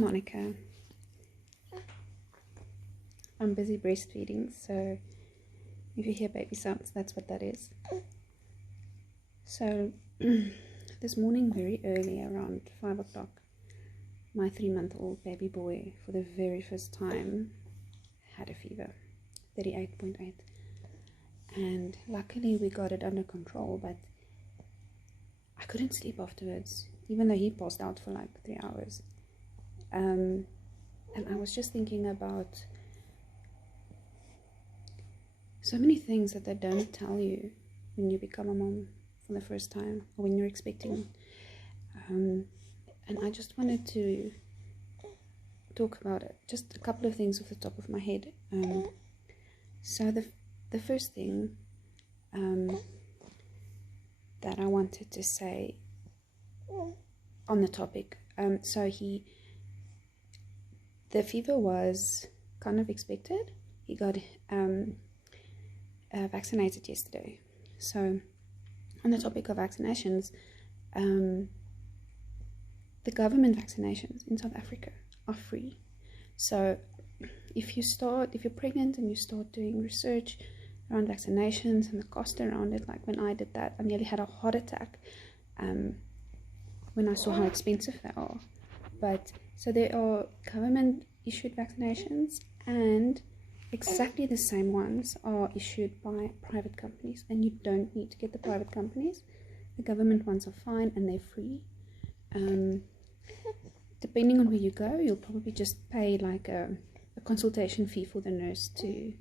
Monica. I'm busy breastfeeding, so if you hear baby sounds, that's what that is. So this morning, very early, around 5 o'clock, my 3-month-old baby boy, for the very first time, had a fever, 38.8. And luckily we got it under control, but I couldn't sleep afterwards, even though he passed out for like 3 hours. And I was just thinking about so many things that they don't tell you when you become a mom for the first time, or when you're expecting. And I just wanted to talk about it, just a couple of things off the top of my head. So the first thing that I wanted to say on the topic, the fever was kind of expected. He got vaccinated yesterday. So on the topic of vaccinations, the government vaccinations in South Africa are free. So if you're pregnant and you start doing research around vaccinations and the cost around it, like when I did that, I nearly had a heart attack when I saw how expensive they are. But so there are government issued vaccinations, and exactly the same ones are issued by private companies, and you don't need to get the private companies. The government ones are fine and they're free. Depending on where you go, you'll probably just pay like a consultation fee for the nurse to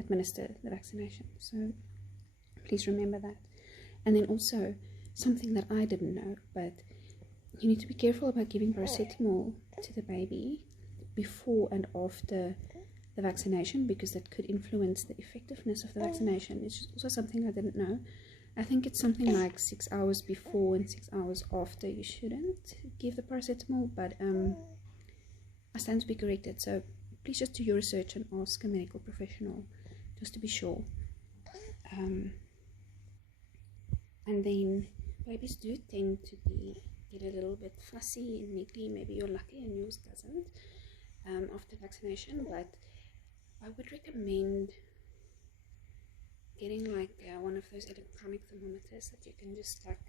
administer the vaccination. So please remember that. And then also something that I didn't know, but you need to be careful about giving paracetamol to the baby before and after the vaccination, because that could influence the effectiveness of the vaccination. It's just also something I didn't know. I think it's something like 6 hours before and 6 hours after you shouldn't give the paracetamol, but I stand to be corrected. So please just do your research and ask a medical professional just to be sure. And then babies do tend to get a little bit fussy and niggly. Maybe you're lucky and yours doesn't after vaccination, but I would recommend getting like one of those electronic thermometers that you can just like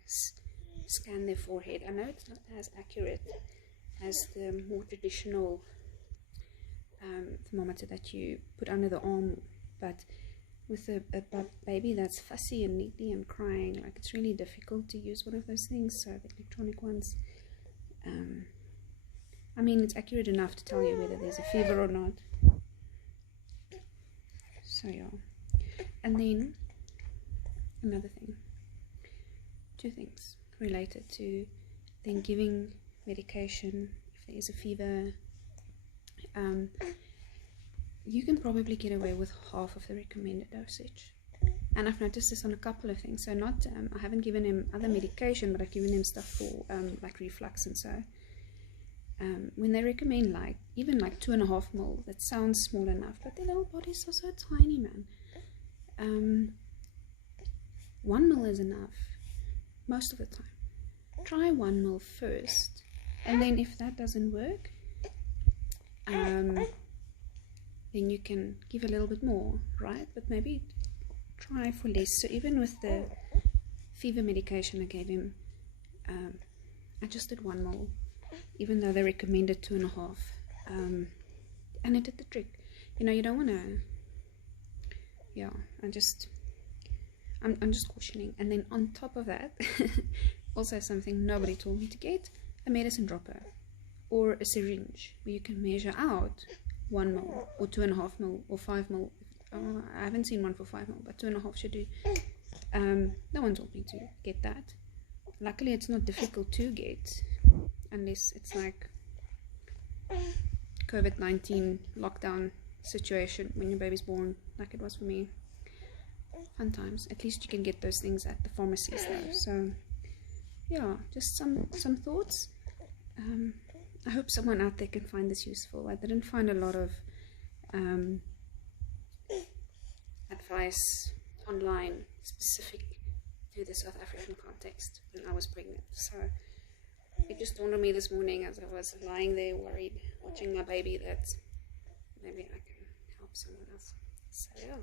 scan their forehead. I know it's not as accurate as the more traditional thermometer that you put under the arm, but with a baby that's fussy and niggly and crying, like it's really difficult to use one of those things. So the electronic ones, I mean, it's accurate enough to tell you whether there's a fever or not. So yeah. And then another thing, 2 things related to then giving medication if there is a fever. You can probably get away with half of the recommended dosage, and I've noticed this on a couple of things. So not I haven't given him other medication, but I've given him stuff for like reflux and so. When they recommend like even like 2.5 ml, that sounds small enough, but their little bodies are so tiny, man. 1 ml is enough most of the time. Try 1 ml first, and then if that doesn't work, then you can give a little bit more, right? But maybe try for less. So even with the fever medication I gave him, I just did 1 ml, even though they recommended 2.5, and it did the trick. You don't want to. Yeah, I'm just cautioning. And then on top of that, also something nobody told me to get, a medicine dropper or a syringe where you can measure out 1 ml or 2.5 ml or 5 ml. I haven't seen one for 5 ml, but 2.5 should do. No one told me to get that. Luckily, it's not difficult to get unless it's like COVID-19 lockdown situation when your baby's born, like it was for me. Fun times. At least you can get those things at the pharmacies though. So yeah, just some thoughts. I hope someone out there can find this useful. I didn't find a lot of advice online specific to the South African context when I was pregnant. So it just dawned on me this morning as I was lying there worried, watching my baby, that maybe I can help someone else. So yeah,